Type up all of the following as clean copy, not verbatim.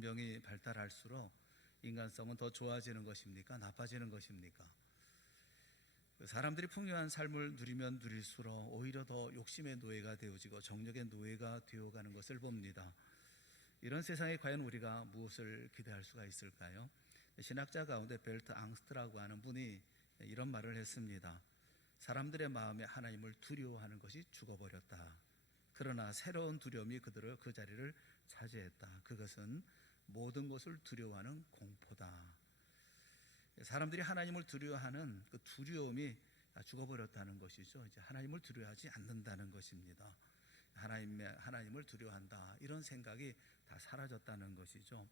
문명이 발달할수록 인간성은 더 좋아지는 것입니까? 나빠지는 것입니까? 사람들이 풍요한 삶을 누리면 누릴수록 오히려 더 욕심의 노예가 되어지고 정력의 노예가 되어가는 것을 봅니다. 이런 세상에 과연 우리가 무엇을 기대할 수가 있을까요? 신학자 가운데 벨트 앙스트라고 하는 분이 이런 말을 했습니다. 사람들의 마음에 하나님을 두려워하는 것이 죽어버렸다. 그러나 새로운 두려움이 그들을 그 자리를 차지했다. 그것은 모든 것을 두려워하는 공포다. 사람들이 하나님을 두려워하는 그 두려움이 죽어버렸다는 것이죠. 이제 하나님을 두려워하지 않는다는 것입니다. 하나님을 두려워한다, 이런 생각이 다 사라졌다는 것이죠.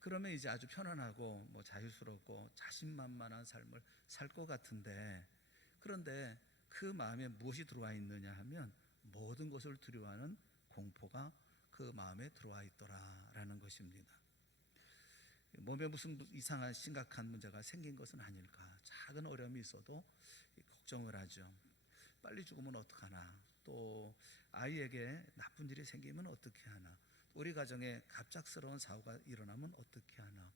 그러면 이제 아주 편안하고 자유스럽고 자신만만한 삶을 살 것 같은데, 그런데 그 마음에 무엇이 들어와 있느냐 하면 모든 것을 두려워하는 공포가 그 마음에 들어와 있더라라는 것입니다. 몸에 무슨 이상한 심각한 문제가 생긴 것은 아닐까, 작은 어려움이 있어도 걱정을 하죠. 빨리 죽으면 어떡하나, 또 아이에게 나쁜 일이 생기면 어떻게 하나, 우리 가정에 갑작스러운 사고가 일어나면 어떻게 하나,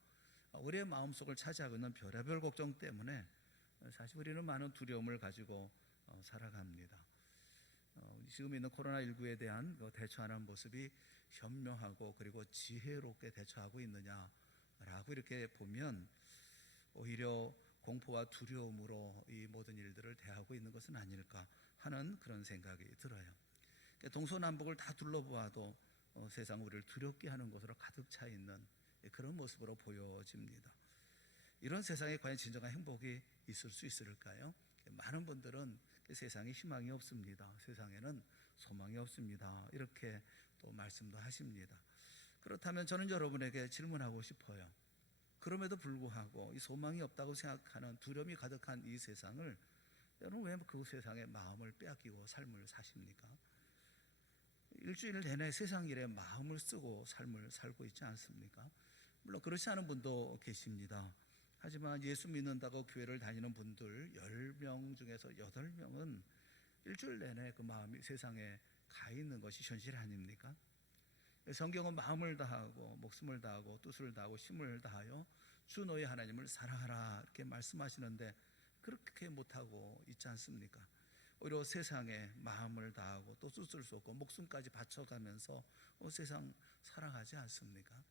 우리의 마음속을 차지하고 있는 별의별 걱정 때문에 사실 우리는 많은 두려움을 가지고 살아갑니다. 지금 있는 코로나19에 대한 대처하는 모습이 현명하고 그리고 지혜롭게 대처하고 있느냐라고 이렇게 보면 오히려 공포와 두려움으로 이 모든 일들을 대하고 있는 것은 아닐까 하는 그런 생각이 들어요. 동서남북을 다 둘러보아도 세상 우리를 두렵게 하는 것으로 가득 차 있는 그런 모습으로 보여집니다. 이런 세상에 과연 진정한 행복이 있을 수 있을까요? 많은 분들은 세상에 희망이 없습니다. 세상에는 소망이 없습니다. 이렇게 또 말씀도 하십니다. 그렇다면 저는 여러분에게 질문하고 싶어요. 그럼에도 불구하고 이 소망이 없다고 생각하는 두려움이 가득한 이 세상을 여러분 왜 그 세상에 마음을 빼앗기고 삶을 사십니까? 일주일 내내 세상 일에 마음을 쓰고 삶을 살고 있지 않습니까? 물론 그렇지 않은 분도 계십니다. 하지만 예수 믿는다고 교회를 다니는 분들 10명 중에서 8명은 일주일 내내 그 마음이 세상에 가 있는 것이 현실 아닙니까? 성경은 마음을 다하고 목숨을 다하고 뜻을 다하고 힘을 다하여 주 너희 하나님을 사랑하라 이렇게 말씀하시는데 그렇게 못하고 있지 않습니까? 오히려 세상에 마음을 다하고 또 뜻을 쏟고 목숨까지 바쳐가면서 세상 살아가지 않습니까?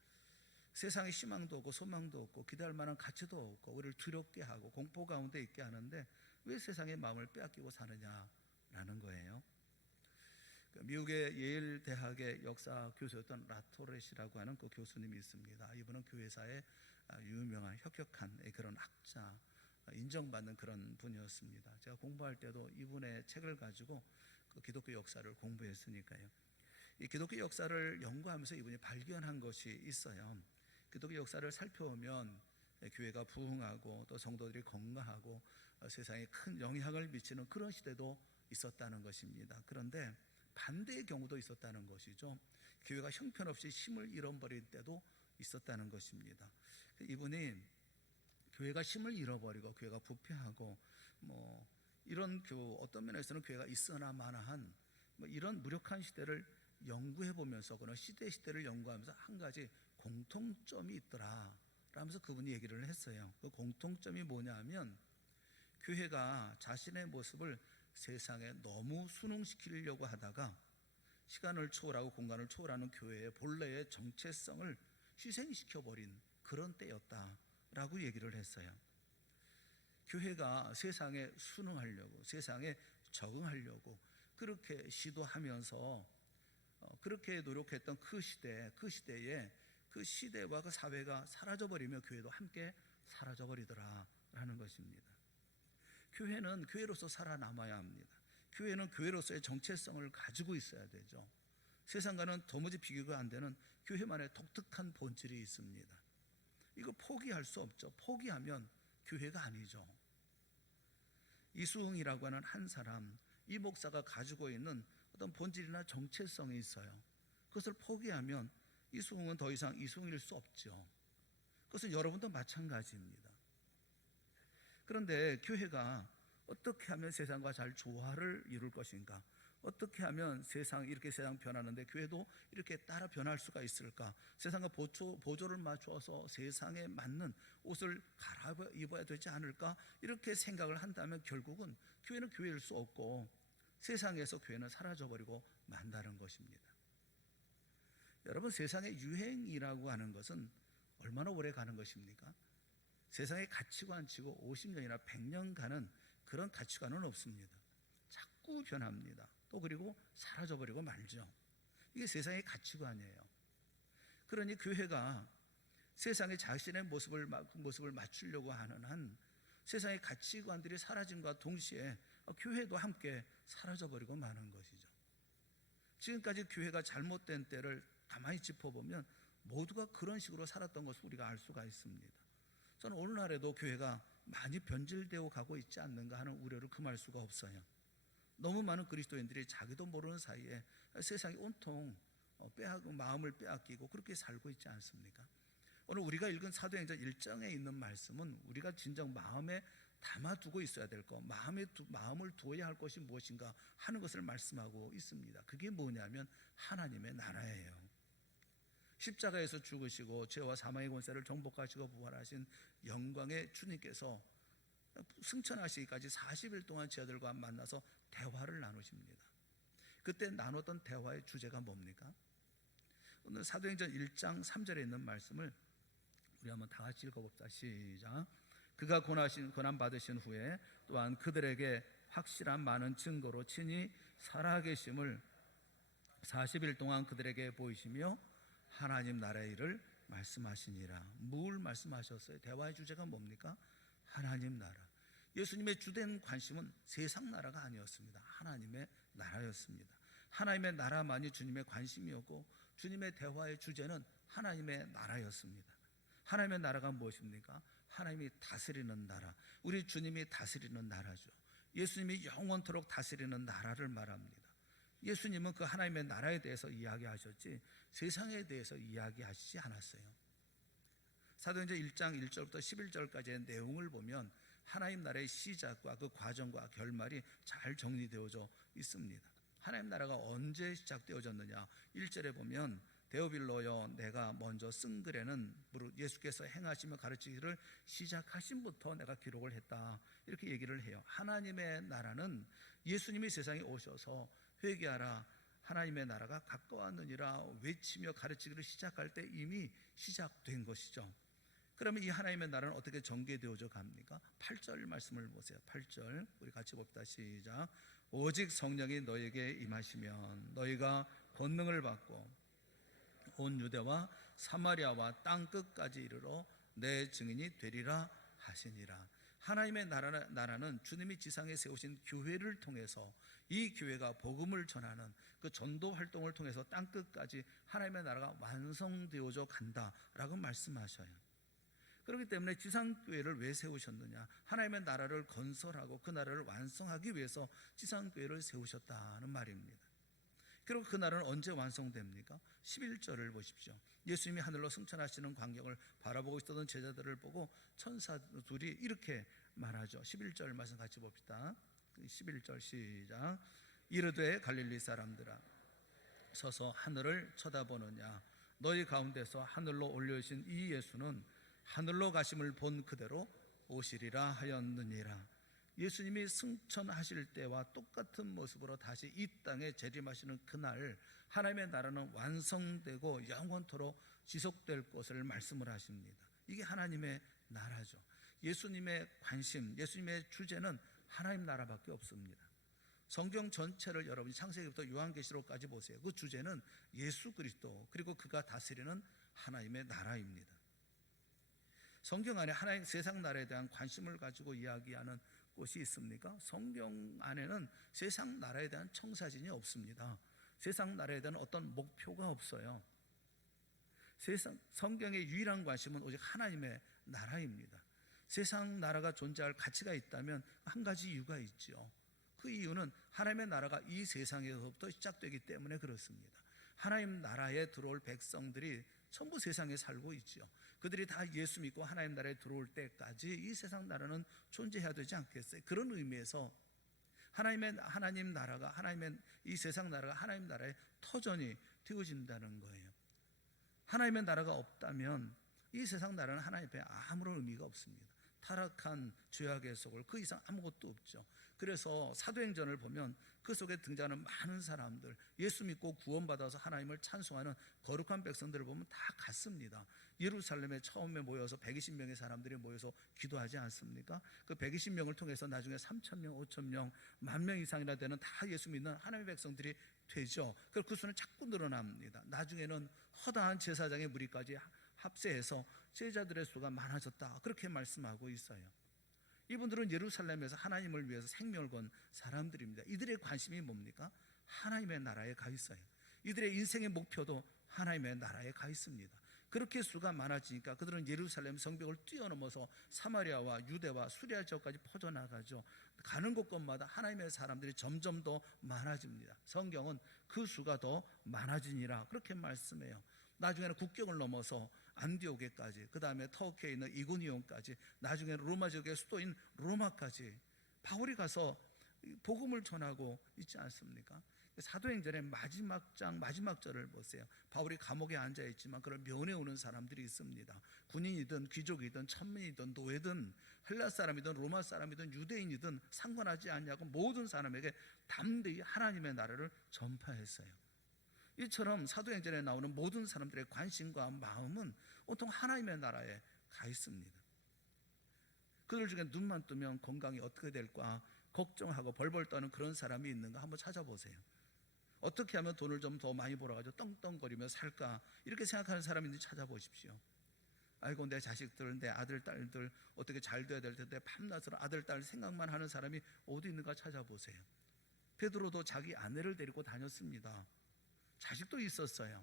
세상에 희망도 없고 소망도 없고 기대할 만한 가치도 없고 우리를 두렵게 하고 공포 가운데 있게 하는데 왜 세상의 마음을 빼앗기고 사느냐라는 거예요. 미국의 예일 대학의 역사 교수였던 라토렛이라고 하는 그 교수님이 있습니다. 이분은 교회사의 유명한 혁혁한 그런 학자, 인정받는 그런 분이었습니다. 제가 공부할 때도 이분의 책을 가지고 그 기독교 역사를 공부했으니까요. 이 기독교 역사를 연구하면서 이분이 발견한 것이 있어요. 기독교 역사를 살펴보면 교회가 부흥하고 또 성도들이 건강하고 세상에 큰 영향을 미치는 그런 시대도 있었다는 것입니다. 그런데 반대의 경우도 있었다는 것이죠. 교회가 형편없이 힘을 잃어버릴 때도 있었다는 것입니다. 이분이 교회가 힘을 잃어버리고 교회가 부패하고 이런 어떤 면에서는 교회가 있으나 마나한 이런 무력한 시대를 연구해 보면서 그런 시대를 연구하면서 한 가지 공통점이 있더라 라면서 그분이 얘기를 했어요. 그 공통점이 뭐냐 하면 교회가 자신의 모습을 세상에 너무 순응시키려고 하다가 시간을 초월하고 공간을 초월하는 교회의 본래의 정체성을 희생시켜버린 그런 때였다라고 얘기를 했어요. 교회가 세상에 순응하려고 세상에 적응하려고 그렇게 시도하면서 그렇게 노력했던 그 시대에 그 시대와 그 사회가 사라져버리며 교회도 함께 사라져버리더라라는 것입니다. 교회는 교회로서 살아남아야 합니다. 교회는 교회로서의 정체성을 가지고 있어야 되죠. 세상과는 도무지 비교가 안 되는 교회만의 독특한 본질이 있습니다. 이거 포기할 수 없죠. 포기하면 교회가 아니죠. 이수흥이라고 하는 한 사람, 이 목사가 가지고 있는 어떤 본질이나 정체성이 있어요. 그것을 포기하면 이수흥은 더 이상 이수흥일 수 없죠. 그것은 여러분도 마찬가지입니다. 그런데 교회가 어떻게 하면 세상과 잘 조화를 이룰 것인가, 어떻게 하면 이렇게 세상 변하는데 교회도 이렇게 따라 변할 수가 있을까? 세상과 보조를 맞추어서 세상에 맞는 옷을 갈아입어야 되지 않을까? 이렇게 생각을 한다면 결국은 교회는 교회일 수 없고 세상에서 교회는 사라져버리고 만다는 것입니다. 여러분, 세상의 유행이라고 하는 것은 얼마나 오래 가는 것입니까? 세상의 가치관치고 50년이나 100년 가는 그런 가치관은 없습니다. 자꾸 변합니다. 또 그리고 사라져버리고 말죠. 이게 세상의 가치관이에요. 그러니 교회가 세상에 자신의 모습을 맞추려고 하는 한 세상의 가치관들이 사라짐과 동시에 교회도 함께 사라져버리고 마는 것이죠. 지금까지 교회가 잘못된 때를 가만히 짚어보면 모두가 그런 식으로 살았던 것을 우리가 알 수가 있습니다. 저는 오늘날에도 교회가 많이 변질되어 가고 있지 않는가 하는 우려를 금할 수가 없어요. 너무 많은 그리스도인들이 자기도 모르는 사이에 세상이 온통 마음을 빼앗기고 그렇게 살고 있지 않습니까? 오늘 우리가 읽은 사도행전 1장에 있는 말씀은 우리가 진정 마음에 담아두고 있어야 될 것, 마음을 두어야 할 것이 무엇인가 하는 것을 말씀하고 있습니다. 그게 뭐냐면 하나님의 나라예요. 십자가에서 죽으시고 죄와 사망의 권세를 정복하시고 부활하신 영광의 주님께서 승천하시기까지 40일 동안 제자들과 만나서 대화를 나누십니다. 그때 나눴던 대화의 주제가 뭡니까? 오늘 사도행전 1장 3절에 있는 말씀을 우리 한번 다 같이 읽어봅시다. 시작. 그가 고난 받으신 후에 또한 그들에게 확실한 많은 증거로 친히 살아계심을 40일 동안 그들에게 보이시며 하나님 나라의 일을 말씀하시니라. 뭘 말씀하셨어요? 대화의 주제가 뭡니까? 하나님 나라. 예수님의 주된 관심은 세상 나라가 아니었습니다. 하나님의 나라였습니다. 하나님의 나라만이 주님의 관심이었고 주님의 대화의 주제는 하나님의 나라였습니다. 하나님의 나라가 무엇입니까? 하나님이 다스리는 나라, 우리 주님이 다스리는 나라죠. 예수님이 영원토록 다스리는 나라를 말합니다. 예수님은 그 하나님의 나라에 대해서 이야기하셨지 세상에 대해서 이야기하시지 않았어요. 사도행전 1장 1절부터 11절까지의 내용을 보면 하나님 나라의 시작과 그 과정과 결말이 잘 정리되어져 있습니다. 하나님 나라가 언제 시작되어졌느냐? 1절에 보면 데오빌로여 내가 먼저 쓴 글에는 예수께서 행하시며 가르치기를 시작하신부터 내가 기록을 했다. 이렇게 얘기를 해요. 하나님의 나라는 예수님이 세상에 오셔서 회개하라 하나님의 나라가 가까웠느니라 외치며 가르치기를 시작할 때 이미 시작된 것이죠. 그러면 이 하나님의 나라는 어떻게 전개되어져 갑니까? 8절 말씀을 보세요. 8절 우리 같이 봅시다. 시작. 오직 성령이 너에게 임하시면 너희가 권능을 받고 온 유대와 사마리아와 땅 끝까지 이르러 내 증인이 되리라 하시니라. 하나님의 나라는 주님이 지상에 세우신 교회를 통해서 이 교회가 복음을 전하는 그 전도 활동을 통해서 땅 끝까지 하나님의 나라가 완성되어져 간다라고 말씀하셔요. 그렇기 때문에 지상교회를 왜 세우셨느냐? 하나님의 나라를 건설하고 그 나라를 완성하기 위해서 지상교회를 세우셨다는 말입니다. 그리고 그 나라는 언제 완성됩니까? 11절을 보십시오. 예수님이 하늘로 승천하시는 광경을 바라보고 있었던 제자들을 보고 천사 둘이 이렇게 말하죠. 11절 말씀 같이 봅시다. 11절 시작. 이르되 갈릴리 사람들아 서서 하늘을 쳐다보느냐? 너희 가운데서 하늘로 올려오신 이 예수는 하늘로 가심을 본 그대로 오시리라 하였느니라. 예수님이 승천하실 때와 똑같은 모습으로 다시 이 땅에 재림하시는 그날 하나님의 나라는 완성되고 영원토록 지속될 것을 말씀을 하십니다. 이게 하나님의 나라죠. 예수님의 관심, 예수님의 주제는 하나님 나라밖에 없습니다. 성경 전체를 여러분이 창세기부터 요한계시록까지 보세요. 그 주제는 예수 그리스도 그리고 그가 다스리는 하나님의 나라입니다. 성경 안에 하나님 세상 나라에 대한 관심을 가지고 이야기하는 곳이 있습니까? 성경 안에는 세상 나라에 대한 청사진이 없습니다. 세상 나라에 대한 어떤 목표가 없어요. 성경의 유일한 관심은 오직 하나님의 나라입니다. 세상 나라가 존재할 가치가 있다면 한 가지 이유가 있죠. 그 이유는 하나님의 나라가 이 세상에서부터 시작되기 때문에 그렇습니다. 하나님 나라에 들어올 백성들이 전부 세상에 살고 있죠. 그들이 다 예수 믿고 하나님 나라에 들어올 때까지 이 세상 나라는 존재해야 되지 않겠어요? 그런 의미에서 하나님 나라가, 하나님의 이 세상 나라가 하나님 나라의 터전이 되어진다는 거예요. 하나님의 나라가 없다면 이 세상 나라는 하나님 앞에 아무런 의미가 없습니다. 타락한 죄악의 속을 그 이상 아무것도 없죠. 그래서 사도행전을 보면 그 속에 등장하는 많은 사람들, 예수 믿고 구원받아서 하나님을 찬송하는 거룩한 백성들을 보면 다 같습니다. 예루살렘에 처음에 모여서 120명의 사람들이 모여서 기도하지 않습니까? 그 120명을 통해서 나중에 3,000명, 5,000명, 10,000명 이상이나 되는 다 예수 믿는 하나님의 백성들이 되죠. 그래서 그 수는 자꾸 늘어납니다. 나중에는 허다한 제사장의 무리까지 합세해서 제자들의 수가 많아졌다, 그렇게 말씀하고 있어요. 이분들은 예루살렘에서 하나님을 위해서 생명을 건 사람들입니다. 이들의 관심이 뭡니까? 하나님의 나라에 가 있어요. 이들의 인생의 목표도 하나님의 나라에 가 있습니다. 그렇게 수가 많아지니까 그들은 예루살렘 성벽을 뛰어넘어서 사마리아와 유대와 수리아 지역까지 퍼져나가죠. 가는 곳곳마다 하나님의 사람들이 점점 더 많아집니다. 성경은 그 수가 더 많아지니라 그렇게 말씀해요. 나중에는 국경을 넘어서 안디오게까지, 그 다음에 터키에 있는 이고니온까지, 나중에는 로마 지역의 수도인 로마까지 바울이 가서 복음을 전하고 있지 않습니까? 사도행전의 마지막 장 마지막 절을 보세요. 바울이 감옥에 앉아 있지만 그걸 면회 오는 사람들이 있습니다. 군인이든 귀족이든 천민이든 노예든 헬라 사람이든 로마 사람이든 유대인이든 상관하지 않냐고 모든 사람에게 담대히 하나님의 나라를 전파했어요. 이처럼 사도행전에 나오는 모든 사람들의 관심과 마음은 온통 하나님의 나라에 가 있습니다. 그들 중에 눈만 뜨면 건강이 어떻게 될까 걱정하고 벌벌 떠는 그런 사람이 있는가 한번 찾아보세요. 어떻게 하면 돈을 좀 더 많이 벌어가지고 떵떵거리며 살까 이렇게 생각하는 사람이 있는지 찾아보십시오. 아이고 내 자식들, 내 아들, 딸들 어떻게 잘 돼야 될 텐데 밤낮으로 아들, 딸 생각만 하는 사람이 어디 있는가 찾아보세요. 베드로도 자기 아내를 데리고 다녔습니다. 자식도 있었어요.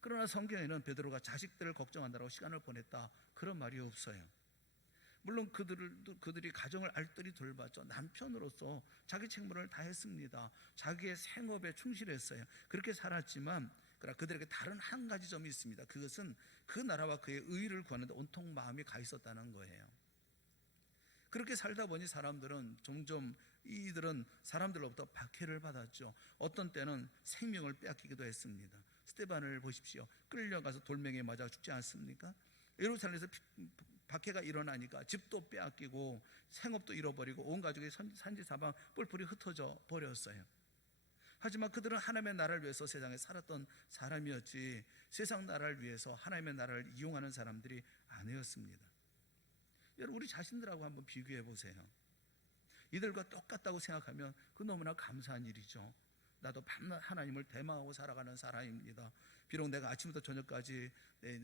그러나 성경에는 베드로가 자식들을 걱정한다고 시간을 보냈다 그런 말이 없어요. 물론 그들이 가정을 알뜰히 돌봤죠. 남편으로서 자기 책무를 다했습니다. 자기의 생업에 충실했어요. 그렇게 살았지만 그들에게 다른 한 가지 점이 있습니다. 그것은 그 나라와 그의 의를 구하는데 온통 마음이 가 있었다는 거예요. 그렇게 살다 보니 사람들은 종종 이들은 사람들로부터 박해를 받았죠. 어떤 때는 생명을 빼앗기기도 했습니다. 스데반을 보십시오. 끌려가서 돌멩이에 맞아 죽지 않습니까? 예루살렘에서 박해가 일어나니까 집도 빼앗기고 생업도 잃어버리고 온 가족이 산지사방 뿔뿔이 흩어져 버렸어요. 하지만 그들은 하나님의 나라를 위해서 세상에 살았던 사람이었지 세상 나라를 위해서 하나님의 나라를 이용하는 사람들이 아니었습니다. 여러분 우리 자신들하고 한번 비교해 보세요. 이들과 똑같다고 생각하면 그 너무나 감사한 일이죠. 나도 밤낮 하나님을 대망하고 살아가는 사람입니다. 비록 내가 아침부터 저녁까지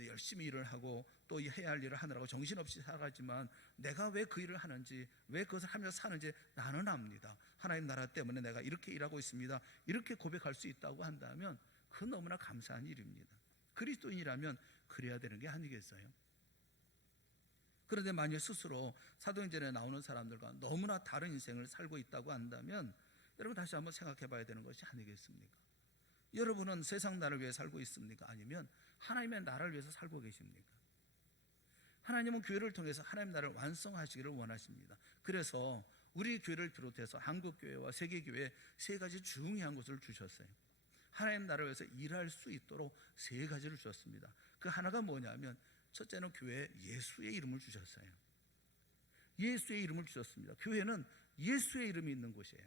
열심히 일을 하고 또 해야 할 일을 하느라고 정신없이 살아가지만 내가 왜 그 일을 하는지, 왜 그것을 하면서 사는지 나는 압니다. 하나님 나라 때문에 내가 이렇게 일하고 있습니다. 이렇게 고백할 수 있다고 한다면 그 너무나 감사한 일입니다. 그리스도인이라면 그래야 되는 게 아니겠어요? 그런데 만약 스스로 사도행전에 나오는 사람들과 너무나 다른 인생을 살고 있다고 한다면 여러분 다시 한번 생각해 봐야 되는 것이 아니겠습니까? 여러분은 세상 나라를 위해 살고 있습니까? 아니면 하나님의 나라를 위해서 살고 계십니까? 하나님은 교회를 통해서 하나님 나라를 완성하시기를 원하십니다. 그래서 우리 교회를 비롯해서 한국교회와 세계교회 세 가지 중요한 것을 주셨어요. 하나님 나라를 위해서 일할 수 있도록 세 가지를 주셨습니다. 그 하나가 뭐냐면 첫째는 교회에 예수의 이름을 주셨어요. 예수의 이름을 주셨습니다. 교회는 예수의 이름이 있는 곳이에요.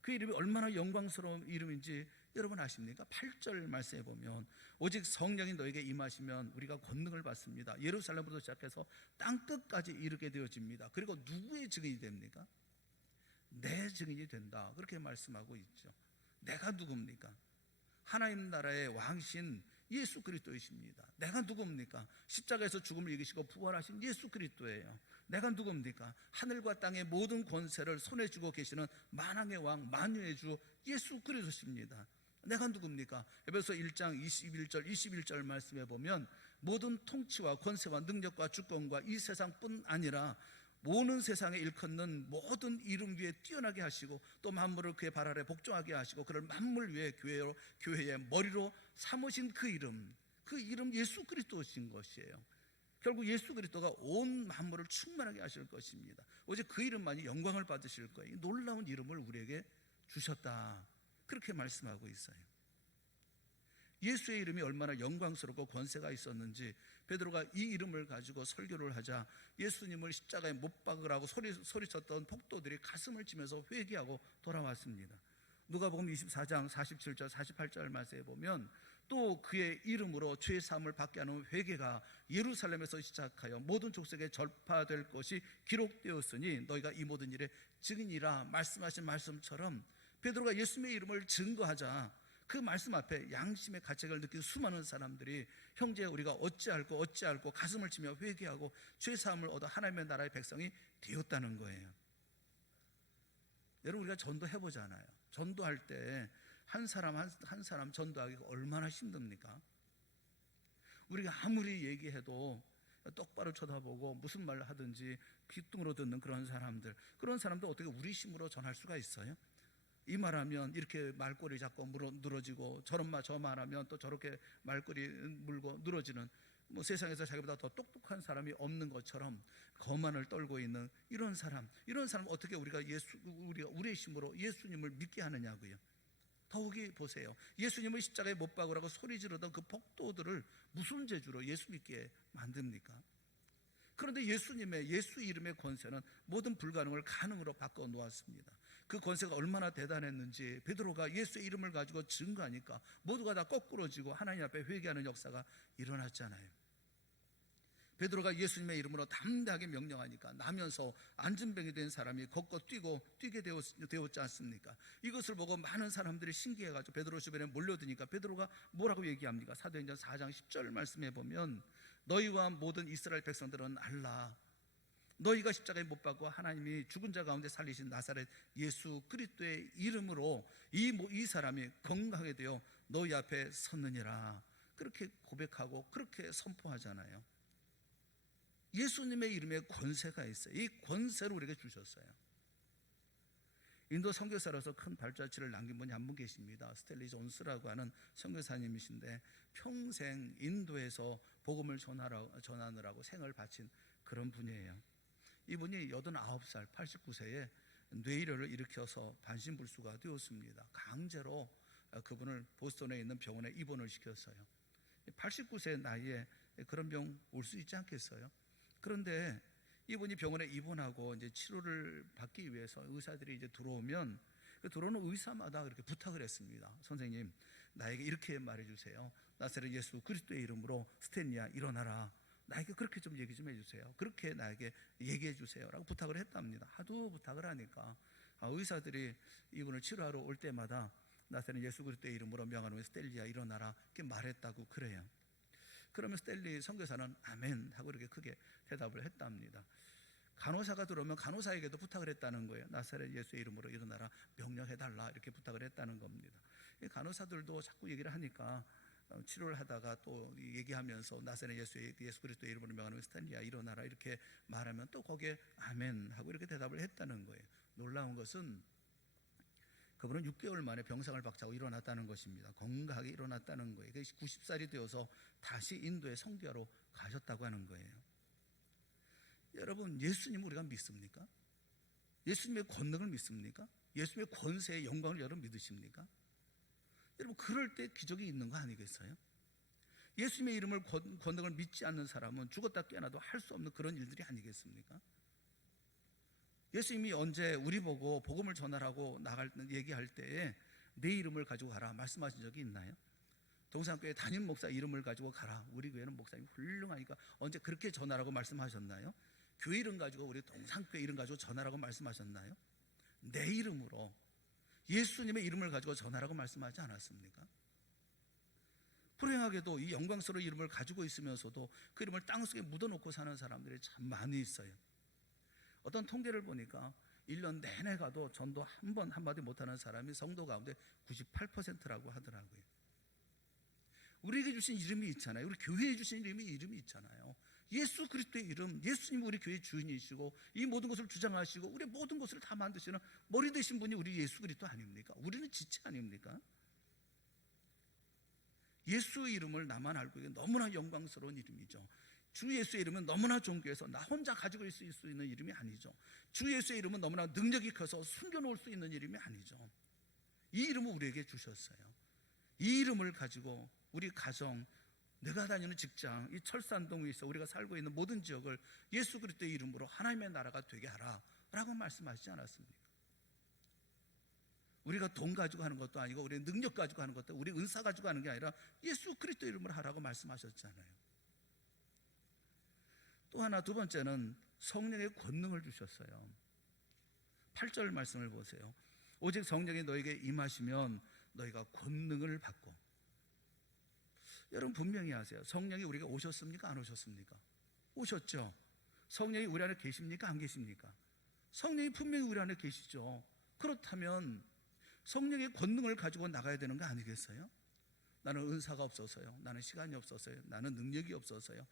그 이름이 얼마나 영광스러운 이름인지 여러분 아십니까? 8절 말씀에 보면 오직 성령이 너에게 임하시면 우리가 권능을 받습니다. 예루살렘부터 시작해서 땅끝까지 이르게 되어집니다. 그리고 누구의 증인이 됩니까? 내 증인이 된다 그렇게 말씀하고 있죠. 내가 누굽니까? 하나님 나라의 왕신 예수 그리스도이십니다. 내가 누굽니까? 십자가에서 죽음을 이기시고 부활하신 예수 그리스도예요. 내가 누굽니까? 하늘과 땅의 모든 권세를 손에 쥐고 계시는 만왕의 왕 만유의 주 예수 그리스도십니다. 내가 누굽니까? 에베소 1장 21절 말씀에 보면 모든 통치와 권세와 능력과 주권과 이 세상뿐 아니라 모든 세상에 일컫는 모든 이름 위에 뛰어나게 하시고 또 만물을 그의 발 아래 복종하게 하시고 그를 만물 위에 교회의 머리로 삼으신 그 이름 예수 그리스도신 것이에요. 결국 예수 그리스도가 온 만물을 충만하게 하실 것입니다. 오직 그 이름만이 영광을 받으실 거예요. 놀라운 이름을 우리에게 주셨다, 그렇게 말씀하고 있어요. 예수의 이름이 얼마나 영광스럽고 권세가 있었는지 베드로가 이 이름을 가지고 설교를 하자 예수님을 십자가에 못 박으라고 소리쳤던 폭도들이 가슴을 치면서 회개하고 돌아왔습니다. 누가복음 24장 47절 48절 말씀에 보면 또 그의 이름으로 죄 사함을 받게 하는 회개가 예루살렘에서 시작하여 모든 족속에 전파될 것이 기록되었으니 너희가 이 모든 일의 증인이라 말씀하신 말씀처럼 베드로가 예수님의 이름을 증거하자 그 말씀 앞에 양심의 가책을 느낀 수많은 사람들이 형제 우리가 어찌할꼬 가슴을 치며 회개하고 죄사함을 얻어 하나님의 나라의 백성이 되었다는 거예요. 여러분, 우리가 전도해보잖아요. 전도할 때 한 사람 한 사람 전도하기가 얼마나 힘듭니까? 우리가 아무리 얘기해도 똑바로 쳐다보고 무슨 말을 하든지 귓등으로 듣는 그런 사람들 어떻게 우리 힘으로 전할 수가 있어요? 이 말하면 이렇게 말꼬리 잡고 늘어지고 저 말하면 또 저렇게 말꼬리 물고 늘어지는, 세상에서 자기보다 더 똑똑한 사람이 없는 것처럼 거만을 떨고 있는 이런 사람 어떻게 우리가 우리의 힘으로 예수님을 믿게 하느냐고요. 더욱이 보세요. 예수님을 십자가에 못 박으라고 소리 지르던 그 폭도들을 무슨 재주로 예수 믿게 만듭니까? 그런데 예수 이름의 권세는 모든 불가능을 가능으로 바꿔 놓았습니다. 그 권세가 얼마나 대단했는지 베드로가 예수의 이름을 가지고 증거하니까 모두가 다 거꾸러지고 하나님 앞에 회개하는 역사가 일어났잖아요. 베드로가 예수님의 이름으로 담대하게 명령하니까 나면서 안진병이 된 사람이 걷고 뛰게 되었지 않습니까? 이것을 보고 많은 사람들이 신기해가지고 베드로 주변에 몰려드니까 베드로가 뭐라고 얘기합니까? 사도행전 4장 10절 말씀해 보면 너희와 모든 이스라엘 백성들은 알라, 너희가 십자가에 못 박고 하나님이 죽은 자 가운데 살리신 나사렛 예수 그리스도의 이름으로 이 사람이 건강하게 되어 너희 앞에 섰느니라, 그렇게 고백하고 그렇게 선포하잖아요. 예수님의 이름에 권세가 있어요. 이 권세를 우리에게 주셨어요. 인도 선교사로서 큰 발자취를 남긴 분이 한 분 계십니다. 스텔리 존스라고 하는 선교사님이신데 평생 인도에서 복음을 전하느라고 생을 바친 그런 분이에요. 이분이 89살 89세에 뇌혈을 일으켜서 반신불수가 되었습니다. 강제로 그분을 보스턴에 있는 병원에 입원을 시켰어요. 89세 나이에 그런 병 올 수 있지 않겠어요? 그런데 이분이 병원에 입원하고 이제 치료를 받기 위해서 의사들이 이제 들어오면 들어오는 의사마다 그렇게 부탁을 했습니다. 선생님, 나에게 이렇게 말해주세요. 나사렛 예수 그리스도의 이름으로 스탠리야 일어나라. 나에게 그렇게 좀 얘기 좀 해주세요. 그렇게 나에게 얘기해 주세요라고 부탁을 했답니다. 하도 부탁을 하니까 의사들이 이분을 치료하러 올 때마다 나사렛 예수 그리스도의 이름으로 명하노니 스텔리야 일어나라 이렇게 말했다고 그래요. 그러면 스텔리 선교사는 아멘 하고 이렇게 크게 대답을 했답니다. 간호사가 들어오면 간호사에게도 부탁을 했다는 거예요. 나사렛 예수의 이름으로 일어나라 명령해달라 이렇게 부탁을 했다는 겁니다. 간호사들도 자꾸 얘기를 하니까 치료를 하다가 또 얘기하면서 나사렛 예수 그리스도의 이름으로 명하는 스탠리야 일어나라 이렇게 말하면 또 거기에 아멘 하고 이렇게 대답을 했다는 거예요. 놀라운 것은 그분은 6개월 만에 병상을 박차고 일어났다는 것입니다. 건강하게 일어났다는 거예요. 90살이 되어서 다시 인도에 선교하러 가셨다고 하는 거예요. 여러분, 예수님을 우리가 믿습니까? 예수님의 권능을 믿습니까? 예수님의 권세의 영광을 여러분 믿으십니까? 여러분, 그럴 때 기적이 있는 거 아니겠어요? 예수님의 이름을 권능을 믿지 않는 사람은 죽었다 깨어나도 할 수 없는 그런 일들이 아니겠습니까? 예수님이 언제 우리 보고 복음을 전하라고 얘기할 때에 내 이름을 가지고 가라 말씀하신 적이 있나요? 동산교회 담임 목사 이름을 가지고 가라, 우리 교회는 목사님이 훌륭하니까 언제 그렇게 전하라고 말씀하셨나요? 교회 이름 가지고 우리 동산교회 이름 가지고 전하라고 말씀하셨나요? 내 이름으로 예수님의 이름을 가지고 전하라고 말씀하지 않았습니까? 불행하게도 이 영광스러운 이름을 가지고 있으면서도 그 이름을 땅속에 묻어놓고 사는 사람들이 참 많이 있어요. 어떤 통계를 보니까 1년 내내 가도 전도 한 번 한마디 못하는 사람이 성도 가운데 98%라고 하더라고요. 우리에게 주신 이름이 있잖아요. 우리 교회에 주신 이름이 있잖아요. 예수 그리스도의 이름, 예수님이 우리 교회의 주인이시고 이 모든 것을 주장하시고 우리 모든 것을 다 만드시는 머리 되신 분이 우리 예수 그리스도 아닙니까? 우리는 지체 아닙니까? 예수 이름을 나만 알고 있는 너무나 영광스러운 이름이죠. 주 예수의 이름은 너무나 존귀해서 나 혼자 가지고 있을 수 있는 이름이 아니죠. 주 예수의 이름은 너무나 능력이 커서 숨겨놓을 수 있는 이름이 아니죠. 이 이름을 우리에게 주셨어요. 이 이름을 가지고 우리 가정, 내가 다니는 직장, 이 철산동에 있어 우리가 살고 있는 모든 지역을 예수 그리스도의 이름으로 하나님의 나라가 되게 하라 라고 말씀하시지 않았습니까? 우리가 돈 가지고 하는 것도 아니고 우리 능력 가지고 하는 것도, 우리 은사 가지고 하는 게 아니라 예수 그리스도 이름으로 하라고 말씀하셨잖아요. 또 하나, 두 번째는 성령의 권능을 주셨어요. 8절 말씀을 보세요. 오직 성령이 너에게 임하시면 너희가 권능을 받고. 여러분 분명히 아세요. 성령이 우리가 오셨습니까? 안 오셨습니까? 오셨죠. 성령이 우리 안에 계십니까? 안 계십니까? 성령이 분명히 우리 안에 계시죠. 그렇다면 성령의 권능을 가지고 나가야 되는 거 아니겠어요? 나는 은사가 없어서요, 나는 시간이 없어서요, 나는 능력이 없어서요,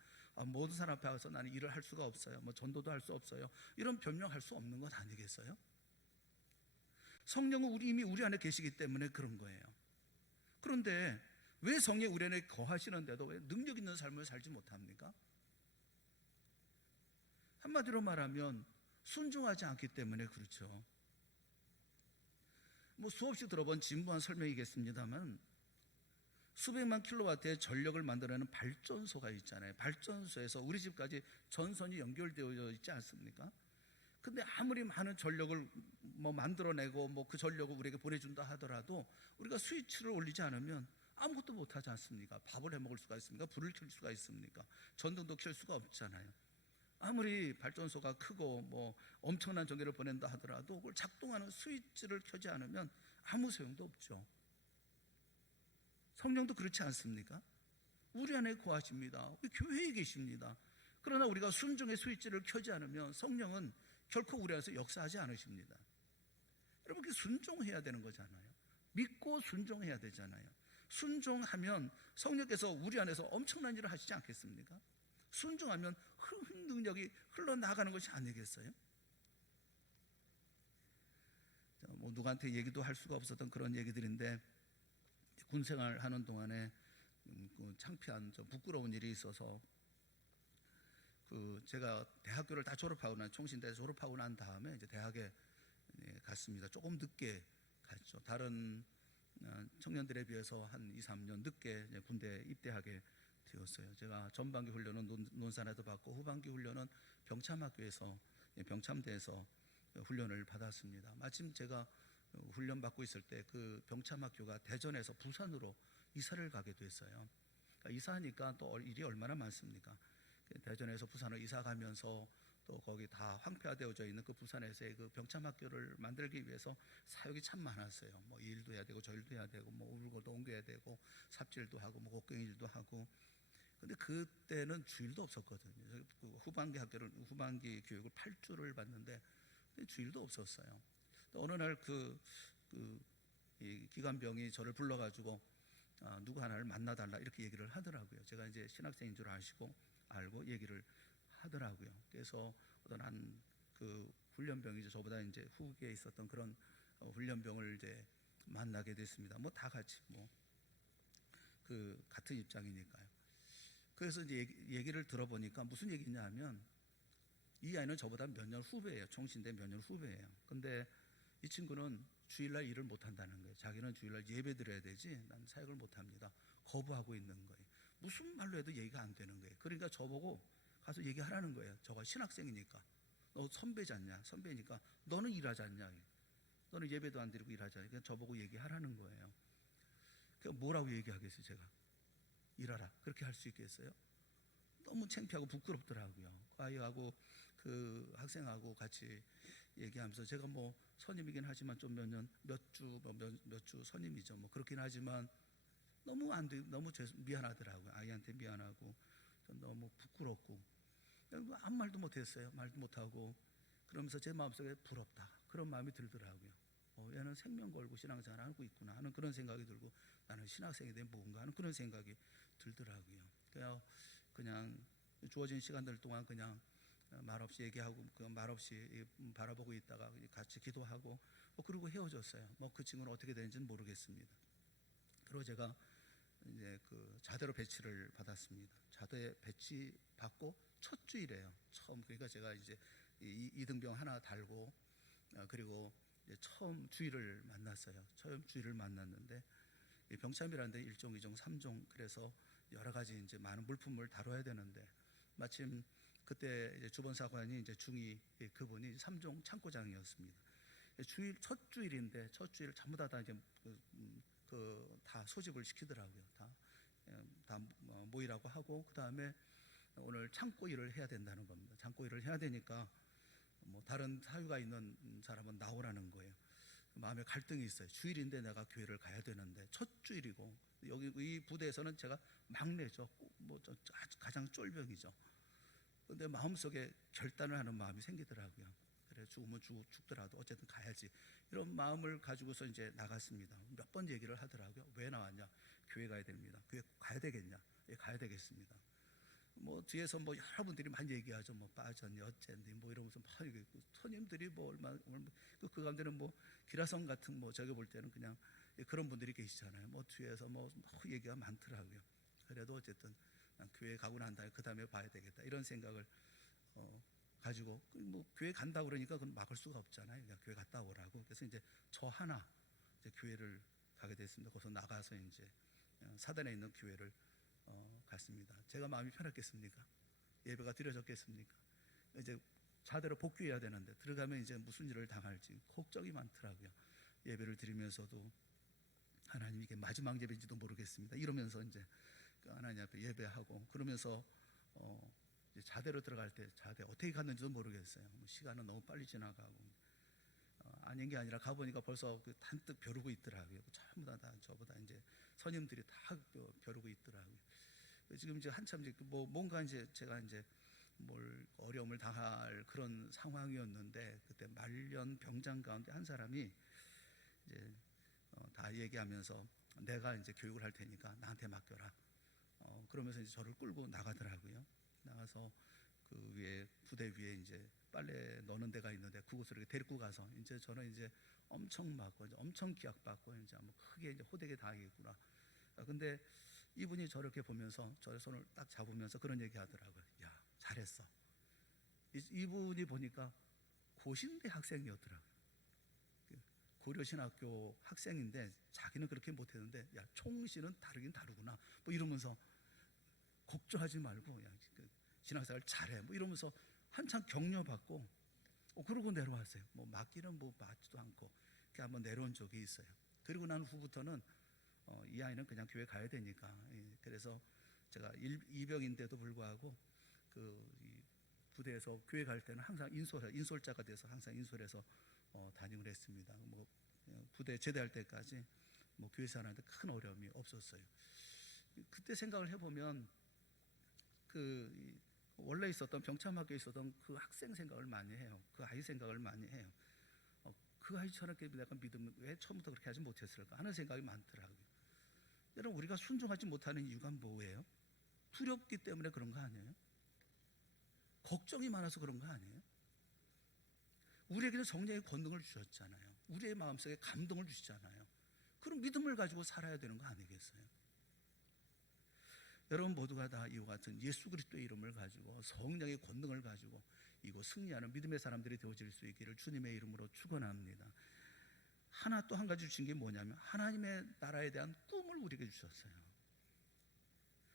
모든 사람 앞에 와서 나는 일을 할 수가 없어요, 전도도 할 수 없어요, 이런 변명할 수 없는 것 아니겠어요? 성령은 이미 우리 안에 계시기 때문에 그런 거예요. 그런데 왜 성령이 우리 안에 거하시는데도 왜 능력 있는 삶을 살지 못합니까? 한마디로 말하면 순종하지 않기 때문에 그렇죠. 수없이 들어본 진부한 설명이겠습니다만, 수백만 킬로와트의 전력을 만들어내는 발전소가 있잖아요. 발전소에서 우리 집까지 전선이 연결되어 있지 않습니까? 근데 아무리 많은 전력을 만들어내고 그 전력을 우리에게 보내준다 하더라도 우리가 스위치를 올리지 않으면 아무것도 못하지 않습니까? 밥을 해먹을 수가 있습니까? 불을 켤 수가 있습니까? 전등도 켤 수가 없잖아요. 아무리 발전소가 크고 엄청난 전기를 보낸다 하더라도 그걸 작동하는 스위치를 켜지 않으면 아무 소용도 없죠. 성령도 그렇지 않습니까? 우리 안에 거하십니다. 우리 교회에 계십니다. 그러나 우리가 순종의 스위치를 켜지 않으면 성령은 결코 우리 안에서 역사하지 않으십니다. 여러분, 그 순종해야 되는 거잖아요. 믿고 순종해야 되잖아요. 순종하면 성령께서 우리 안에서 엄청난 일을 하시지 않겠습니까? 순종하면 능력이 흘러나가는 것이 아니겠어요? 누구한테 얘기도 할 수가 없었던 그런 얘기들인데, 군생활 하는 동안에 창피한 부끄러운 일이 있어서 제가 대학교를 다 졸업하고 총신대 졸업하고 난 다음에 이제 대학에 갔습니다. 조금 늦게 갔죠. 다른 청년들에 비해서 한 2, 3년 늦게 군대에 입대하게 되었어요. 제가 전반기 훈련은 논산에도 받고 후반기 훈련은 병참학교에서, 병참대에서 훈련을 받았습니다. 마침 제가 훈련 받고 있을 때 그 병참학교가 대전에서 부산으로 이사를 가게 됐어요. 그러니까 이사하니까 또 일이 얼마나 많습니까? 대전에서 부산을 이사 가면서 또 거기 다 황폐화되어져 있는 그 부산에서의 그 병참학교를 만들기 위해서 사역이 참 많았어요. 일도 해야 되고 저 일도 해야 되고 울고도 옮겨야 되고 삽질도 하고 곡괭이 일도 하고. 근데 그때는 주일도 없었거든요. 후반기 후반기 교육을 8주를 받는데 주일도 없었어요. 또 어느 날 이 기관병이 저를 불러가지고 누구 하나를 만나달라 이렇게 얘기를 하더라고요. 제가 이제 신학생인 줄 알고 얘기를 하더라고요. 그래서 어떤 그 훈련병이죠. 저보다 이제 후기에 있었던 그런 훈련병을 이제 만나게 됐습니다. 다 같이 같은 입장이니까요. 그래서 이제 얘기를 들어보니까 무슨 얘기냐 하면, 이 아이는 저보다 몇 년 후배예요. 총신대 몇 년 후배예요. 근데 이 친구는 주일날 일을 못한다는 거예요. 자기는 주일날 예배 드려야 되지 난 사역을 못합니다. 거부하고 있는 거예요. 무슨 말로 해도 얘기가 안 되는 거예요. 그러니까 저보고 가서 얘기하라는 거예요. 저가 신학생이니까. 너 선배지 않냐? 선배니까 너는 일하지 않냐? 너는 예배도 안 드리고 일하지 않냐? 저보고 얘기하라는 거예요. 뭐라고 얘기하겠어요? 제가 일하라 그렇게 할 수 있겠어요? 너무 창피하고 부끄럽더라고요. 아이하고 그 학생하고 같이 얘기하면서, 제가 선임이긴 하지만 좀 몇 주 선임이죠. 그렇긴 하지만 너무 안 돼, 너무 미안하더라고요. 아이한테 미안하고 너무 부끄럽고 아무 말도 못했어요. 말도 못하고. 그러면서 제 마음속에 부럽다 그런 마음이 들더라고요. 얘는 생명 걸고 신앙생활 하고 있구나 하는 그런 생각이 들고, 나는 신학생이 되면 뭔가 하는 그런 생각이 들더라고요. 그냥 주어진 시간들 동안 그냥 말없이 얘기하고 말없이 바라보고 있다가 같이 기도하고 그러고 헤어졌어요. 그 친구는 어떻게 되는지는 모르겠습니다. 그리고 제가 이제 그 자대로 배치를 받았습니다. 자대 배치 받고 첫 주일이에요. 처음. 그러니까 제가 이제 이등병 하나 달고 그리고 이제 처음 주일을 만났어요. 처음 주일을 만났는데 이 병참이라는 데 1종, 2종, 3종 그래서 여러 가지 이제 많은 물품을 다뤄야 되는데 마침 그때 이제 주번사관이 이제 중위 그분이 3종 창고장이었습니다. 주일 첫 주일인데 첫 주일 전부 다 이제 다 소집을 시키더라고요. 다 모이라고 하고 그 다음에 오늘 창고 일을 해야 된다는 겁니다. 창고 일을 해야 되니까 뭐 다른 사유가 있는 사람은 나오라는 거예요. 마음에 갈등이 있어요. 주일인데 내가 교회를 가야 되는데 첫 주일이고 여기 이 부대에서는 제가 막내죠. 뭐 가장 쫄병이죠. 근데 마음속에 결단을 하는 마음이 생기더라고요. 그래 죽으면 죽더라도 어쨌든 가야지 이런 마음을 가지고서 이제 나갔습니다. 몇 번 얘기를 하더라고요. 왜 나왔냐? 교회 가야 됩니다. 교회 가야 되겠냐? 예, 가야 되겠습니다. 뭐 뒤에서 뭐 여러분들이 많이 얘기하죠. 뭐 빠졌니 어쨌니 뭐 이러면서 막 손님들이 뭐 얼마 그 가운데는 뭐 기라성 같은 뭐 저기 볼 때는 그냥 그런 분들이 계시잖아요. 뭐 뒤에서 뭐 얘기가 많더라고요. 그래도 어쨌든 교회 가고 난 다음에 그 다음에 봐야 되겠다 이런 생각을 가지고 뭐 교회 간다 그러니까 그건 막을 수가 없잖아요. 그냥 교회 갔다 오라고. 그래서 이제 저 하나 이제 교회를 가게 됐습니다. 거기서 나가서 이제 사단에 있는 교회를 갔습니다. 제가 마음이 편했겠습니까? 예배가 드려졌겠습니까? 이제 자대로 복귀해야 되는데 들어가면 이제 무슨 일을 당할지 걱정이 많더라고요. 예배를 드리면서도 하나님 이게 마지막 예배인지도 모르겠습니다. 이러면서 이제 하나님 앞에 예배하고 그러면서 이제 자대로 들어갈 때 자대 어떻게 갔는지도 모르겠어요. 시간은 너무 빨리 지나가고 아닌 게 아니라 가보니까 벌써 그 단뜩 벼르고 있더라고요. 전부 다 저보다 이제 선임들이 다 벼르고 있더라고요. 지금 이제 한참 이제 뭐 뭔가 이제 제가 이제 뭘 어려움을 당할 그런 상황이었는데 그때 말년 병장 가운데 한 사람이 이제 다 얘기하면서 내가 이제 교육을 할 테니까 나한테 맡겨라. 그러면서 이제 저를 끌고 나가더라고요. 나가서 그 위에 부대 위에 이제 빨래 넣는 데가 있는데 그곳으로 데리고 가서 이제 저는 이제 엄청 맞고 이제 엄청 기약받고 이제 뭐 크게 이제 호되게 당하겠구나. 근데 이분이 저렇게 보면서 저의 손을 딱 잡으면서 그런 얘기 하더라고요. 야, 잘했어. 이분이 보니까 고신대 학생이었더라고요. 고려신학교 학생인데 자기는 그렇게 못했는데 야, 총신은 다르긴 다르구나. 뭐 이러면서 걱정하지 말고 야, 신학생활 잘해. 뭐 이러면서 한참 격려받고 그러고 내려왔어요. 뭐 맞기는 뭐 맞지도 않고 그렇게 한번 내려온 적이 있어요. 그리고 난 후부터는 이 아이는 그냥 교회 가야 되니까 그래서 제가 이병인데도 불구하고 이 부대에서 교회 갈 때는 항상 인솔자가 돼서 항상 인솔해서 다니고 그랬습니다. 뭐 부대 제대할 때까지 뭐 교회 사람한테 큰 어려움이 없었어요. 그때 생각을 해보면 원래 있었던 병참학교에 있었던 그 학생 생각을 많이 해요. 그 아이 생각을 많이 해요. 그 아이처럼 내가 믿으면 왜 처음부터 그렇게 하지 못했을까 하는 생각이 많더라고요. 여러분 우리가 순종하지 못하는 이유가 뭐예요? 두렵기 때문에 그런 거 아니에요? 걱정이 많아서 그런 거 아니에요? 우리에게는 성령의 권능을 주셨잖아요. 우리의 마음속에 감동을 주시잖아요. 그럼 믿음을 가지고 살아야 되는 거 아니겠어요? 여러분 모두가 다 이와 같은 예수 그리스도의 이름을 가지고 성령의 권능을 가지고 이곳 승리하는 믿음의 사람들이 되어질 수 있기를 주님의 이름으로 축원합니다. 하나 또 한 가지 주신 게 뭐냐면 하나님의 나라에 대한 꿈을 우리에게 주셨어요.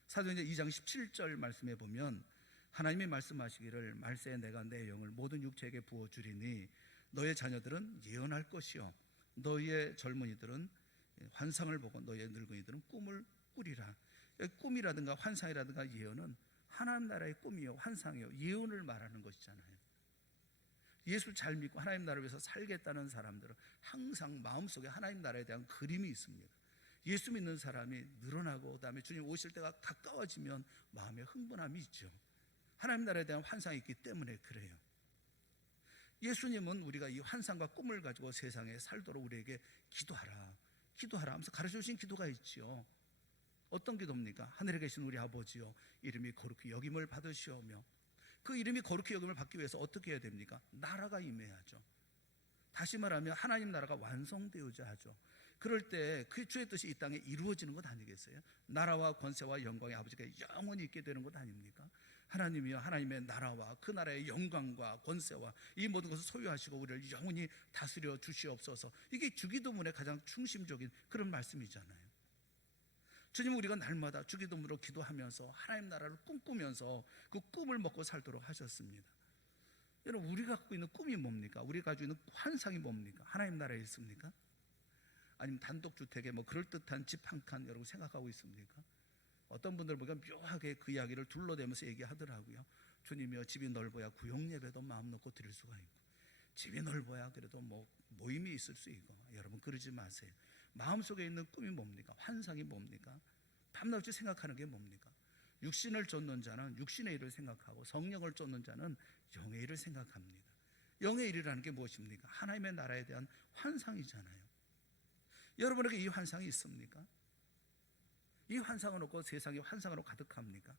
사도행전 2장 17절 말씀에 보면 하나님이 말씀하시기를 말세에 내가 내 영을 모든 육체에게 부어주리니 너의 자녀들은 예언할 것이요 너희의 젊은이들은 환상을 보고 너희의 늙은이들은 꿈을 꾸리라. 꿈이라든가 환상이라든가 예언은 하나님 나라의 꿈이요 환상이요 예언을 말하는 것이잖아요. 예수를 잘 믿고 하나님 나라를 위해서 살겠다는 사람들은 항상 마음속에 하나님 나라에 대한 그림이 있습니다. 예수 믿는 사람이 늘어나고 그다음에 주님 오실 때가 가까워지면 마음에 흥분함이 있죠. 하나님 나라에 대한 환상이 있기 때문에 그래요. 예수님은 우리가 이 환상과 꿈을 가지고 세상에 살도록 우리에게 기도하라 하면서 가르쳐주신 기도가 있지요. 어떤 기도입니까? 하늘에 계신 우리 아버지여 이름이 거룩히 여김을 받으시오며 그 이름이 거룩히 여김을 받기 위해서 어떻게 해야 됩니까? 나라가 임해야죠. 다시 말하면 하나님 나라가 완성되어야 하죠. 그럴 때 그 주의 뜻이 이 땅에 이루어지는 것 아니겠어요? 나라와 권세와 영광의 아버지가 영원히 있게 되는 것 아닙니까? 하나님이여, 하나님의 나라와 그 나라의 영광과 권세와 이 모든 것을 소유하시고 우리를 영원히 다스려 주시옵소서. 이게 주기도문의 가장 중심적인 그런 말씀이잖아요. 주님, 우리가 날마다 주기도문으로 기도하면서 하나님 나라를 꿈꾸면서 그 꿈을 먹고 살도록 하셨습니다. 여러분, 우리가 갖고 있는 꿈이 뭡니까? 우리가 가지고 있는 환상이 뭡니까? 하나님 나라에 있습니까? 아니면 단독주택에 뭐 그럴듯한 집 한 칸 여러분 생각하고 있습니까? 어떤 분들 보니까 묘하게 그 이야기를 둘러대면서 얘기하더라고요. 주님이여, 집이 넓어야 구역예배도 마음 놓고 드릴 수가 있고, 집이 넓어야 그래도 뭐 모임이 있을 수 있고. 여러분, 그러지 마세요. 마음속에 있는 꿈이 뭡니까? 환상이 뭡니까? 밤낮없이 생각하는 게 뭡니까? 육신을 쫓는 자는 육신의 일을 생각하고 성령을 쫓는 자는 영의 일을 생각합니다. 영의 일이라는 게 무엇입니까? 하나님의 나라에 대한 환상이잖아요. 여러분에게 이 환상이 있습니까? 이 환상을 놓고 세상이 환상으로 가득합니까?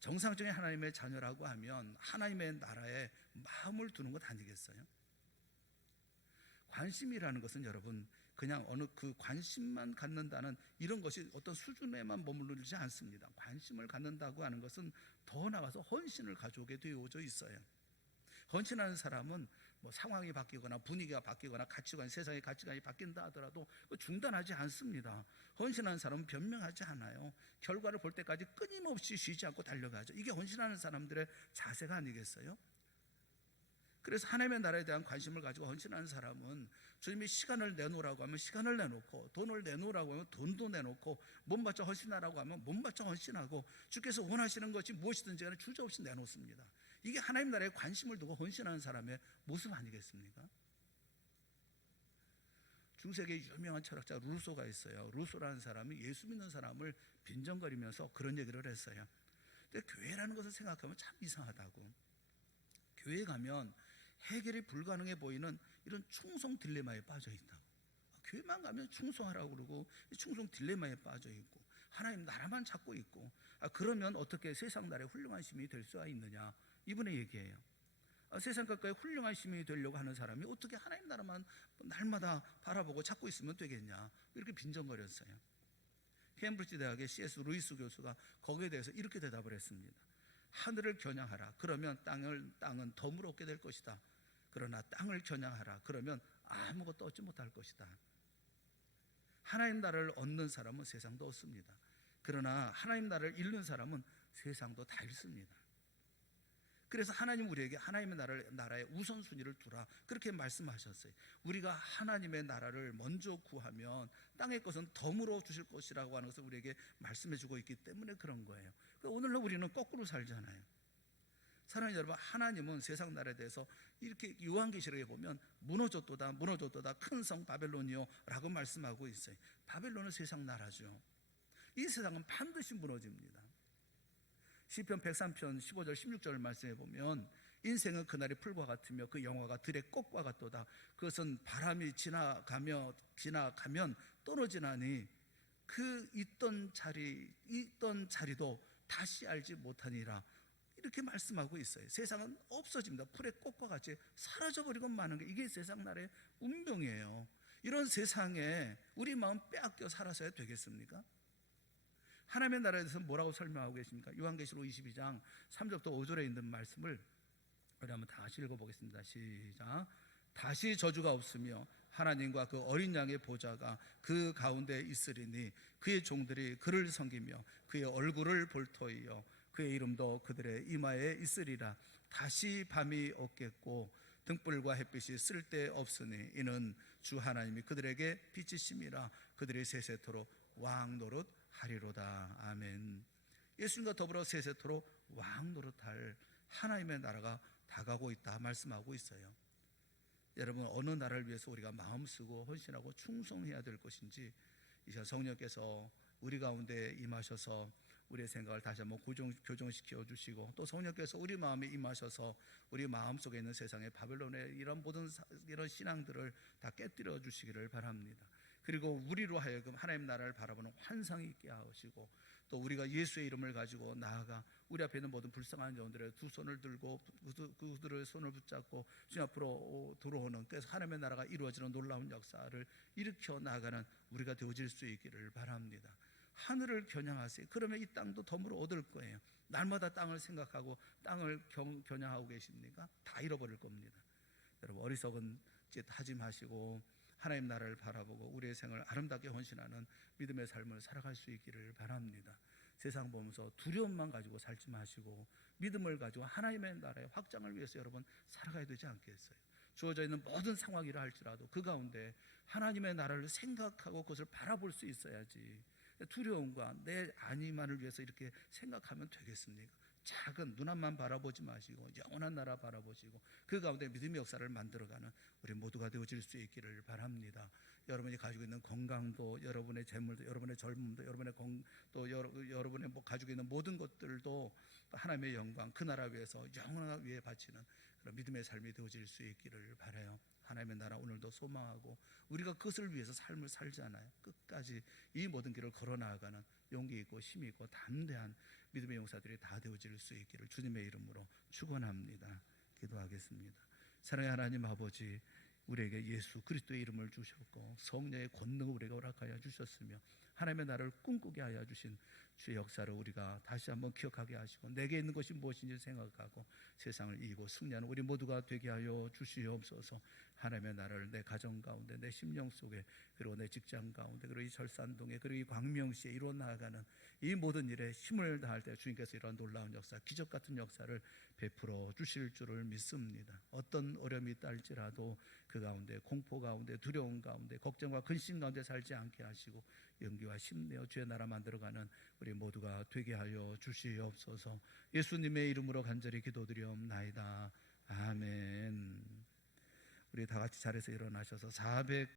정상적인 하나님의 자녀라고 하면 하나님의 나라에 마음을 두는 것 아니겠어요? 관심이라는 것은 여러분 그냥 어느 그 관심만 갖는다는 이런 것이 어떤 수준에만 머무르지 않습니다. 관심을 갖는다고 하는 것은 더 나아가서 헌신을 가져오게 되어져 있어요. 헌신하는 사람은 뭐 상황이 바뀌거나 분위기가 바뀌거나 가치관, 세상의 가치관이 바뀐다 하더라도 중단하지 않습니다. 헌신하는 사람은 변명하지 않아요. 결과를 볼 때까지 끊임없이 쉬지 않고 달려가죠. 이게 헌신하는 사람들의 자세가 아니겠어요? 그래서 하나님의 나라에 대한 관심을 가지고 헌신하는 사람은 주님이 시간을 내놓으라고 하면 시간을 내놓고, 돈을 내놓으라고 하면 돈도 내놓고, 몸바쳐 헌신하라고 하면 몸바쳐 헌신하고, 주께서 원하시는 것이 무엇이든지 간에 주저없이 내놓습니다. 이게 하나님 나라에 관심을 두고 헌신하는 사람의 모습 아니겠습니까? 중세계 유명한 철학자 루소가 있어요. 루소라는 사람이 예수 믿는 사람을 빈정거리면서 그런 얘기를 했어요. 근데 교회라는 것을 생각하면 참 이상하다고. 교회 가면 해결이 불가능해 보이는 이런 충성 딜레마에 빠져 있다고. 교회만 가면 충성하라고 그러고 충성 딜레마에 빠져 있고 하나님 나라만 찾고 있고, 그러면 어떻게 세상 나라의 훌륭한 시민이 될 수가 있느냐, 이분의 얘기예요. 세상 가까이 훌륭한 시민이 되려고 하는 사람이 어떻게 하나님 나라만 날마다 바라보고 찾고 있으면 되겠냐, 이렇게 빈정거렸어요. 케임브리지 대학의 C.S. 루이스 교수가 거기에 대해서 이렇게 대답을 했습니다. 하늘을 겨냥하라. 그러면 땅은 덤으로 얻게 될 것이다. 그러나 땅을 겨냥하라. 그러면 아무것도 얻지 못할 것이다. 하나님 나라를 얻는 사람은 세상도 얻습니다. 그러나 하나님 나라를 잃는 사람은 세상도 다 잃습니다. 그래서 하나님 우리에게 하나님의 나라의 우선순위를 두라, 그렇게 말씀하셨어요. 우리가 하나님의 나라를 먼저 구하면 땅의 것은 덤으로 주실 것이라고 하는 것을 우리에게 말씀해 주고 있기 때문에 그런 거예요. 오늘날 우리는 거꾸로 살잖아요. 사랑하는 여러분, 하나님은 세상 나라에 대해서 이렇게 요한계시록에 보면 무너졌도다 큰 성 바벨론이요 라고 말씀하고 있어요. 바벨론은 세상 나라죠. 이 세상은 반드시 무너집니다. 시편 103편 15절 16절 말씀해 보면 인생은 그날의 풀과 같으며 그 영화가 들의 꽃과 같도다. 그것은 바람이 지나가면 떨어지나니 그 있던 자리도 다시 알지 못하니라, 이렇게 말씀하고 있어요. 세상은 없어집니다. 풀의 꽃과 같이 사라져버리고 마는 게 이게 세상 나라의 운명이에요. 이런 세상에 우리 마음 빼앗겨 살아서야 되겠습니까? 하나님의 나라에 대해서 뭐라고 설명하고 계십니까? 요한계시록 22장 3절부터 5절에 있는 말씀을 우리 한번 다시 읽어보겠습니다. 시작. 다시 저주가 없으며 하나님과 그 어린 양의 보좌가 그 가운데 있으리니 그의 종들이 그를 섬기며 그의 얼굴을 볼 터이요 그의 이름도 그들의 이마에 있으리라. 다시 밤이 없겠고 등불과 햇빛이 쓸데없으니 이는 주 하나님이 그들에게 빛이심이라. 그들이 세세토록 왕 노릇하리로다. 아멘. 예수님과 더불어 세세토록 왕 노릇할 하나님의 나라가 다가오고 있다 말씀하고 있어요. 여러분, 어느 나라를 위해서 우리가 마음 쓰고 헌신하고 충성해야 될 것인지 이제 성령께서 우리 가운데 임하셔서 우리의 생각을 다시 한번 교정시켜 주시고, 또 성령께서 우리 마음에 임하셔서 우리 마음속에 있는 세상의 바벨론의 이런 모든 이런 신앙들을 다 깨뜨려 주시기를 바랍니다. 그리고 우리로 하여금 하나님 나라를 바라보는 환상이 있게 하시고 또 우리가 예수의 이름을 가지고 나아가 우리 앞에 있는 모든 불쌍한 영혼들의 두 손을 들고 그들의 손을 붙잡고 주님 앞으로 들어오는, 그래서 하나님의 나라가 이루어지는 놀라운 역사를 일으켜 나아가는 우리가 되어질 수 있기를 바랍니다. 하늘을 겨냥하세요. 그러면 이 땅도 덤으로 얻을 거예요. 날마다 땅을 생각하고 땅을 겨냥하고 계십니까? 다 잃어버릴 겁니다. 여러분, 어리석은 짓 하지 마시고 하나님 나라를 바라보고 우리의 생을 아름답게 헌신하는 믿음의 삶을 살아갈 수 있기를 바랍니다. 세상 보면서 두려움만 가지고 살지 마시고 믿음을 가지고 하나님의 나라의 확장을 위해서 여러분 살아가야 되지 않겠어요? 주어져 있는 모든 상황이라 할지라도 그 가운데 하나님의 나라를 생각하고 그것을 바라볼 수 있어야지, 두려움과 내 안위만을 위해서 이렇게 생각하면 되겠습니까? 작은 눈앞만 바라보지 마시고 영원한 나라 바라보시고 그 가운데 믿음의 역사를 만들어가는 우리 모두가 되어질 수 있기를 바랍니다. 여러분이 가지고 있는 건강도, 여러분의 재물도, 여러분의 젊음도, 또 여러분의 가지고 있는 모든 것들도 하나님의 영광, 그 나라 위해서 영원한 위에 바치는 그런 믿음의 삶이 되어질 수 있기를 바라요. 하나님의 나라 오늘도 소망하고 우리가 그것을 위해서 삶을 살잖아요. 끝까지 이 모든 길을 걸어 나아가는 용기 있고 힘 있고 담대한 믿음의 용사들이 다 되어질 수 있기를 주님의 이름으로 축원합니다. 기도하겠습니다. 사랑의 하나님 아버지, 우리에게 예수 그리스도의 이름을 주셨고 성령의 권능을 우리가 허락하여 주셨으며 하나님의 나라를 꿈꾸게 하여 주신 주의 역사를 우리가 다시 한번 기억하게 하시고 내게 있는 것이 무엇인지 생각하고 세상을 이기고 승리하는 우리 모두가 되게 하여 주시옵소서. 하나님의 나라를 내 가정 가운데, 내 심령 속에, 그리고 내 직장 가운데, 그리고 이 절산동에, 그리고 이 광명시에 이루어 나아가는 이 모든 일에 힘을 다할 때 주님께서 이러한 놀라운 역사, 기적 같은 역사를 베풀어 주실 줄을 믿습니다. 어떤 어려움이 있다 할지라도 그 가운데 공포 가운데, 두려움 가운데, 걱정과 근심 가운데 살지 않게 하시고 용기와 힘내어 주의 나라 만들어가는 우리 모두가 되게 하여 주시옵소서. 예수님의 이름으로 간절히 기도드리옵나이다. 아멘. 우리 다 같이 자리에서 일어나셔서 400